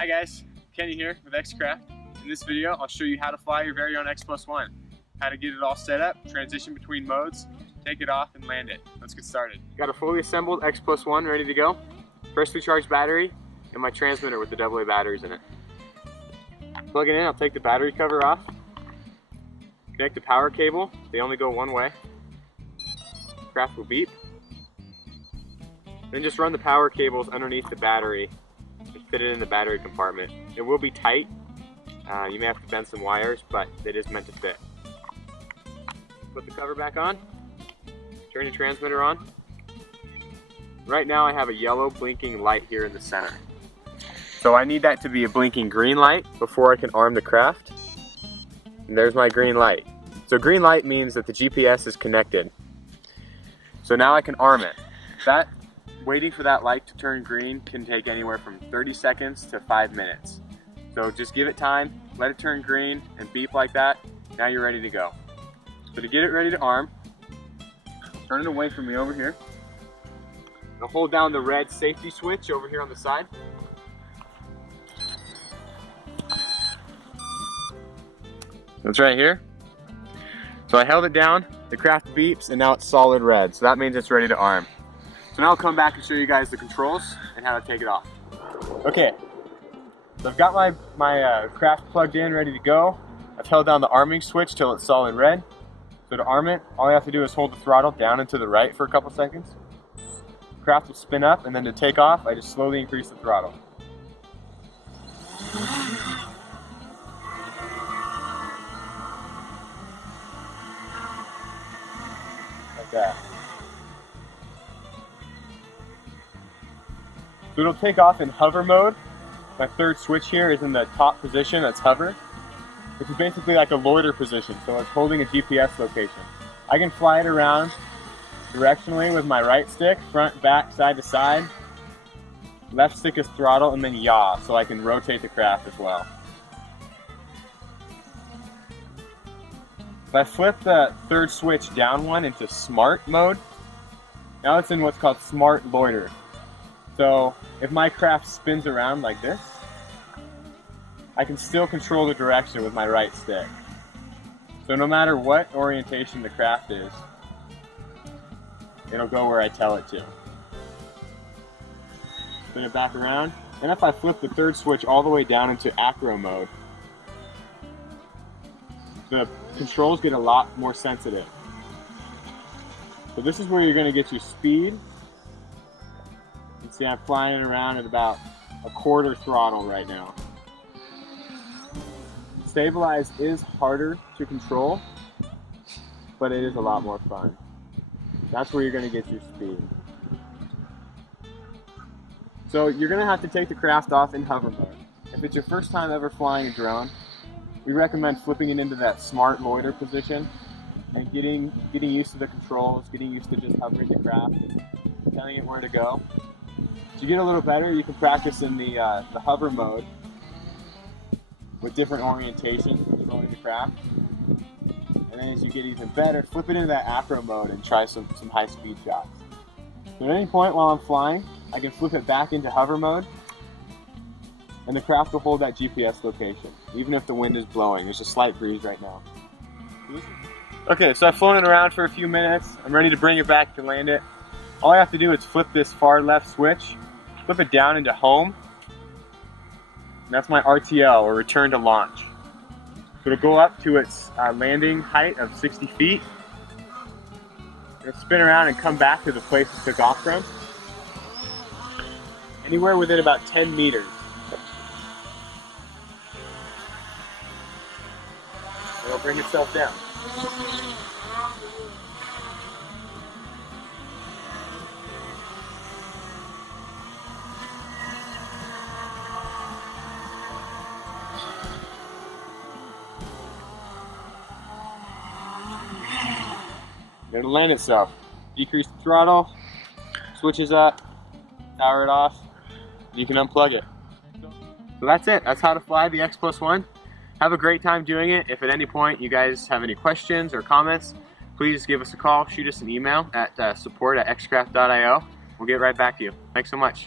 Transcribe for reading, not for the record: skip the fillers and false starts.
Hi guys, Kenny here with xCraft. In this video, I'll show you how to fly your very own X PlusOne, how to get it all set up, transition between modes, take it off and land it. Let's get started. Got a fully assembled X PlusOne ready to go. Firstly charged battery and my transmitter with the AA batteries in it. Plug it in, I'll take the battery cover off, connect the power cable, they only go one way. Craft will beep. Then just run the power cables underneath the battery and fit it in the battery compartment. It will be tight. You may have to bend some wires, but it is meant to fit. Put the cover back on. Turn your transmitter on. Right now I have a yellow blinking light here in the center. So I need that to be a blinking green light before I can arm the craft. And there's my green light. So green light means that the GPS is connected. So now I can arm it. Waiting for that light to turn green can take anywhere from 30 seconds to 5 minutes. So just give it time, let it turn green and beep like that. Now you're ready to go. So to get it ready to arm, turn it away from me over here. Now hold down the red safety switch over here on the side. That's right here. So I held it down, the craft beeps, and now it's solid red. So that means it's ready to arm. So now I'll come back and show you guys the controls and how to take it off. Okay, so I've got my craft plugged in, ready to go. I've held down the arming switch till it's solid red. So to arm it, all I have to do is hold the throttle down and to the right for a couple seconds. Craft will spin up, and then to take off, I just slowly increase the throttle. Like that. So it'll take off in hover mode. My third switch here is in the top position, that's hover, which is basically like a loiter position, so it's holding a GPS location. I can fly it around directionally with my right stick, front, back, side to side. Left stick is throttle, and then yaw, so I can rotate the craft as well. If I flip the third switch down one into smart mode, now it's in what's called smart loiter. So if my craft spins around like this, I can still control the direction with my right stick. So no matter what orientation the craft is, it'll go where I tell it to. Spin it back around, and if I flip the third switch all the way down into acro mode, the controls get a lot more sensitive. So this is where you're going to get your speed. You can see I'm flying around at about a quarter throttle right now. Stabilize is harder to control, but it is a lot more fun. That's where you're going to get your speed. So you're going to have to take the craft off in hover mode. If it's your first time ever flying a drone, we recommend flipping it into that smart loiter position and getting used to the controls, getting used to just hovering the craft and telling it where to go. To get a little better, you can practice in the hover mode with different orientations, controlling the craft. And then as you get even better, flip it into that acro mode and try some high speed shots. So at any point while I'm flying, I can flip it back into hover mode, and the craft will hold that GPS location, even if the wind is blowing. There's a slight breeze right now. Okay, so I've flown it around for a few minutes. I'm ready to bring it back to land it. All I have to do is flip this far left switch, flip it down into home, and that's my RTL, or return to launch. So it'll go up to its landing height of 60 feet. It'll spin around and come back to the place it took off from. Anywhere within about 10 meters. It'll bring itself down. It'll land itself. Decrease the throttle, switches up, power it off, you can unplug it. So that's it. That's how to fly the X PlusOne. Have a great time doing it. If at any point you guys have any questions or comments, please give us a call, shoot us an email at support@xcraft.io. We'll get right back to you. Thanks so much.